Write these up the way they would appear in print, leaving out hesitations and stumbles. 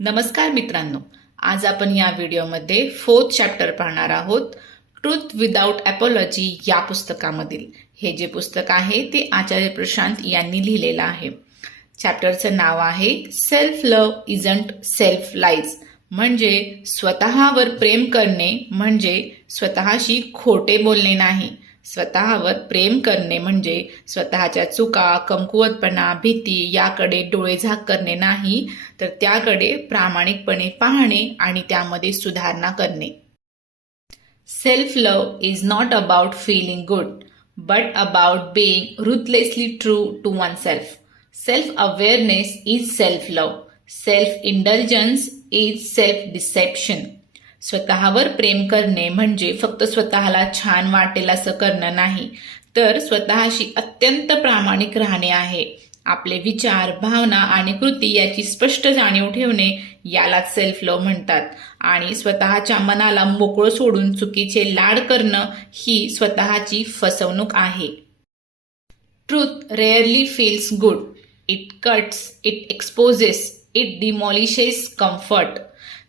नमस्कार मित्रांनो, आज आपण या व्हिडिओमध्ये 4th चॅप्टर पाहणार आहोत. ट्रूथ विदाउट अपॉलॉजी या पुस्तकामधील. हे जे पुस्तक आहे ते आचार्य प्रशांत यांनी लिहिलेलं आहे. चॅप्टरचं नाव आहे self love isn't self lies, म्हणजे स्वतःवर प्रेम करणे म्हणजे स्वतःशी खोटे बोलणे नाही. स्वतःवर प्रेम करणे म्हणजे स्वतःच्या चुका, कमकुवतपणा, भीती याकडे डोळेझाक करणे नाही, तर त्याकडे प्रामाणिकपणे पाहणे आणि त्यामध्ये सुधारणा करणे. Self love is not about feeling good, but about being ruthlessly true to one self. Self awareness is self love. Self indulgence is self deception. स्वतःवर प्रेम करणे म्हणजे फक्त स्वतःला छान वाटेल असं करणं नाही, तर स्वतःशी अत्यंत प्रामाणिक राहणे आहे. आपले विचार, भावना आणि कृती याची स्पष्ट जाणीव ठेवणे यालाच सेल्फ लव्ह म्हणतात. आणि स्वतःच्या मनाला मोकळं सोडून चुकीचे लाड करणं ही स्वतःची फसवणूक आहे. Truth rarely feels good. It cuts, it exposes, it demolishes comfort.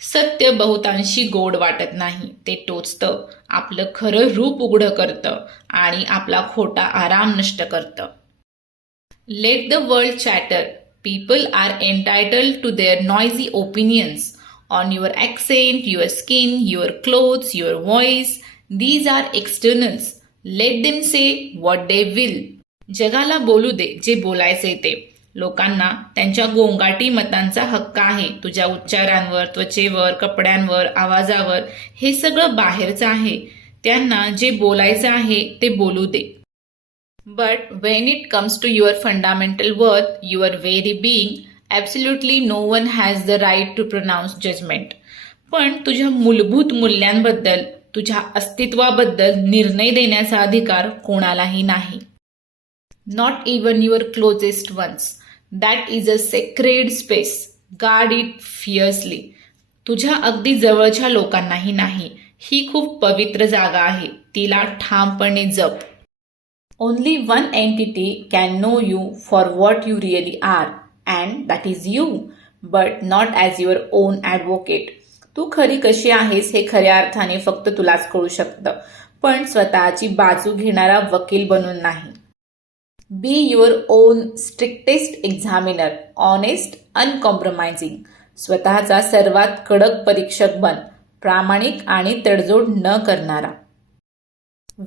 सत्य बहुतांशी गोड वाटत नाही, ते टोचतं, आपलं खरं रूप उघडं करतं आणि आपला खोटा आराम नष्ट करतं. Let the world chatter. People are entitled to their noisy opinions on your accent, your skin, your clothes, your voice. These are externals. Let them say what they will. जगाला बोलू दे जे बोलायचे ते. लोकांना त्यांच्या गोंगाटी मतांचा हक्क आहे. तुझ्या उच्चारांवर, त्वचेवर, कपड्यांवर, आवाजावर, हे सगळं बाहेरचं आहे. त्यांना जे बोलायचं आहे ते बोलू दे. But when it comes to your fundamental worth, your very being, absolutely no one has the right to pronounce judgement. पण तुझ्या मूलभूत मूल्यांबद्दल, तुझ्या अस्तित्वाबद्दल निर्णय देण्याचा अधिकार कोणालाही नाही. Not even your closest ones. That is a sacred space. Guard it fiercely. तुझ्या अगदी जवळच्या लोकांनाही नाही. ही खूप पवित्र जागा आहे. तिला ठामपणे जप. Only one entity can know you for what you really are, and that is you, but not as your own advocate. तू खरी कशी आहेस हे खऱ्या अर्थाने फक्त तुलाच कळू शकतं, पण स्वतःची बाजू घेणारा वकील बनून नाही. Be your own strictest examiner, honest, uncompromising. स्वतःचा सर्वात कडक परीक्षक बन, प्रामाणिक आणि तडजोड न करणारा.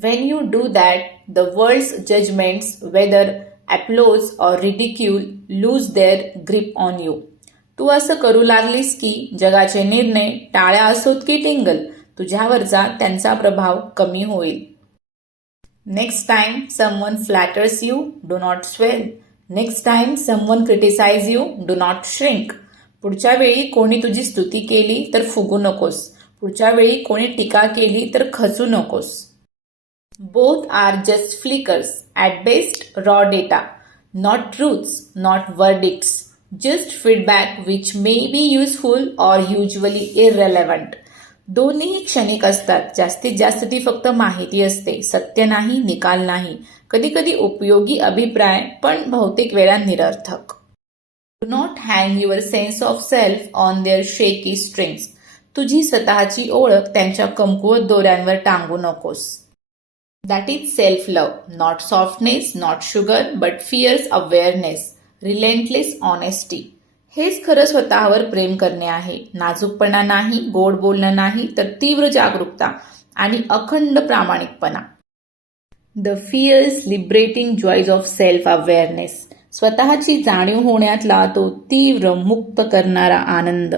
When you do that, the world's judgments, whether applause or ridicule, lose their grip on you. तू असं करू लागलीस की जगाचे निर्णय, टाळ्या असोत की टिंगल, तुझ्यावरचा त्यांचा प्रभाव कमी होईल. Next time someone flatters you, do not swell. Next time someone criticizes you, do not shrink. पुढच्या वेळी कोणी तुझी स्तुती केली तर फुगू नकोस. पुढच्या वेळी कोणी टीका केली तर खचू नकोस. Both are just flickers, at best raw data, not truths, not verdicts, just feedback which may be useful or usually irrelevant. दोन्हीही क्षणिक असतात. जास्तीत जास्त ती फक्त माहिती असते, सत्य नाही, निकाल नाही. कधी कधी उपयोगी अभिप्राय, पण बहुतेक वेळा निरर्थक. Do not hang your sense of self on their शेकी स्ट्रिंग्स. तुझी स्वतःची ओळख त्यांच्या कमकुवत दोऱ्यांवर टांगू नकोस. That is self love. Not softness, not sugar, but fears awareness, relentless honesty. हेच खरं स्वतःवर प्रेम करणे आहे. नाजूकपणा नाही, गोड बोलणं नाही, तर तीव्र जागरूकता आणि अखंड प्रामाणिकपणा. The fears liberating joys of self awareness. स्वतःची जाणीव होण्यातला तो तीव्र मुक्त करणारा आनंद.